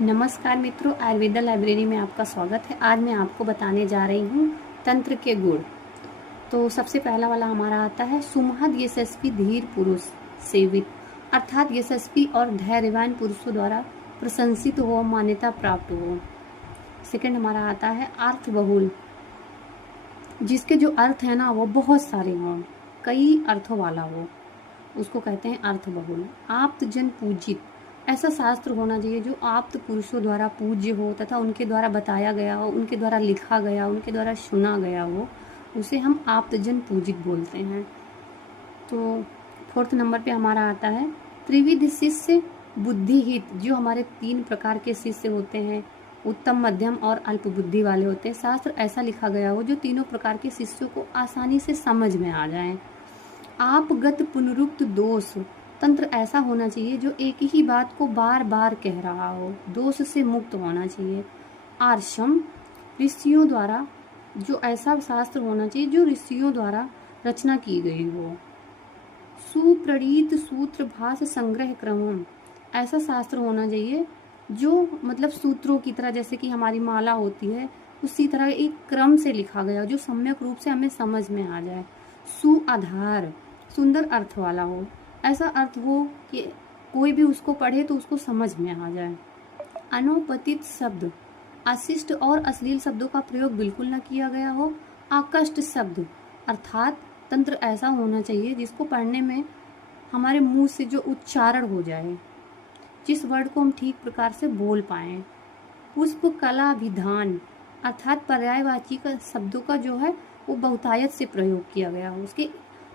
नमस्कार मित्रों, आयुर्वेदा लाइब्रेरी में आपका स्वागत है। आज मैं आपको बताने जा रही हूँ तंत्र के गुण। तो सबसे पहला वाला हमारा आता है सुमहद यशस्वी धीर पुरुष सेवित, अर्थात यशस्वी और धैर्यवान पुरुषों द्वारा प्रशंसित हो, मान्यता प्राप्त हो। सेकंड हमारा आता है अर्थ बहुल, जिसके जो अर्थ है ना वो बहुत सारे हों, कई अर्थों वाला हो, उसको कहते हैं अर्थ बहुल। आप्त जन पूजित, ऐसा शास्त्र होना चाहिए जो आप्त पुरुषों द्वारा पूज्य हो तथा उनके द्वारा बताया गया हो, उनके द्वारा लिखा गया, उनके द्वारा सुना गया हो, उसे हम आप्त जन पूजित बोलते हैं। तो फोर्थ नंबर पे हमारा आता है त्रिविध शिष्य बुद्धिहित, जो हमारे 3 प्रकार के शिष्य होते हैं, उत्तम, मध्यम और अल्प बुद्धि वाले होते हैं। शास्त्र ऐसा लिखा गया हो जो तीनों प्रकार के शिष्यों को आसानी से समझ में आ जाए। आपगत पुनरुक्त दोष, तंत्र ऐसा होना चाहिए जो एक ही बात को बार बार कह रहा हो, दोष से मुक्त होना चाहिए। आर्षम, ऋषियों द्वारा, जो ऐसा शास्त्र होना चाहिए जो ऋषियों द्वारा रचना की गई हो। सुप्रणीत सूत्र भाष संग्रह क्रमम, ऐसा शास्त्र होना चाहिए जो मतलब सूत्रों की तरह, जैसे कि हमारी माला होती है उसी तरह एक क्रम से लिखा गया हो जो सम्यक रूप से हमें समझ में आ जाए। सुआधार, सुंदर अर्थ वाला हो, ऐसा अर्थ हो कि कोई भी उसको पढ़े तो उसको समझ में आ जाए। अनुपतित शब्द, अशिष्ट और अश्लील शब्दों का प्रयोग बिल्कुल न किया गया हो। आकष्ट शब्द, अर्थात तंत्र ऐसा होना चाहिए जिसको पढ़ने में हमारे मुंह से जो उच्चारण हो जाए, जिस वर्ड को हम ठीक प्रकार से बोल पाएं। पुष्प कला विधान, अर्थात पर्यायवाची का शब्दों का जो है वो बहुतायत से प्रयोग किया गया हो, उसके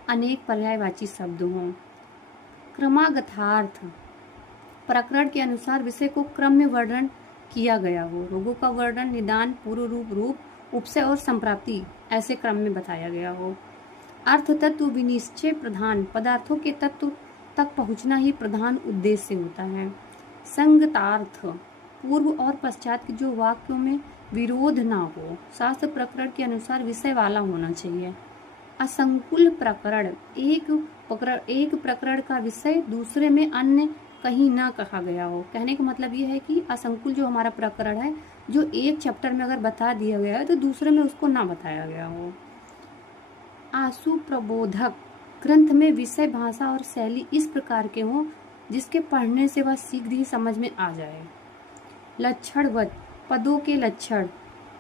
अनेक पर्यायवाची शब्द हों। क्रमागतार्थ, प्रकरण के अनुसार विषय को क्रम में वर्णन किया गया हो, रोगों का वर्णन, निदान, पूर्व रूप, रूप, उपसय और संप्राप्ति ऐसे क्रम में बताया गया हो। अर्थ तत्व विनिश्चय प्रधान, पदार्थों के तत्व तक पहुंचना ही प्रधान उद्देश्य होता है। संगतार्थ, पूर्व और पश्चात के जो वाक्यों में विरोध ना हो, शास्त्र प्रकरण के अनुसार विषय वाला होना चाहिए। असंकुल प्रकरण, एक प्रकरण का विषय दूसरे में अन्य कहीं ना कहा गया हो। कहने का मतलब ये है कि असंकुल जो हमारा प्रकरण है, जो एक चैप्टर में अगर बता दिया गया है तो दूसरे में उसको ना बताया गया हो। आशु प्रबोधक, ग्रंथ में विषय, भाषा और शैली इस प्रकार के हों जिसके पढ़ने से वह शीघ्र ही समझ में आ जाए। लक्षणवत, पदों के लक्षण,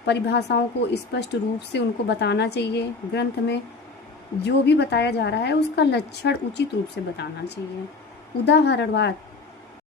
परिभाषाओं को स्पष्ट रूप से उनको बताना चाहिए। ग्रंथ में जो भी बताया जा रहा है उसका लक्षण उचित रूप से बताना चाहिए। उदाहरणवाद,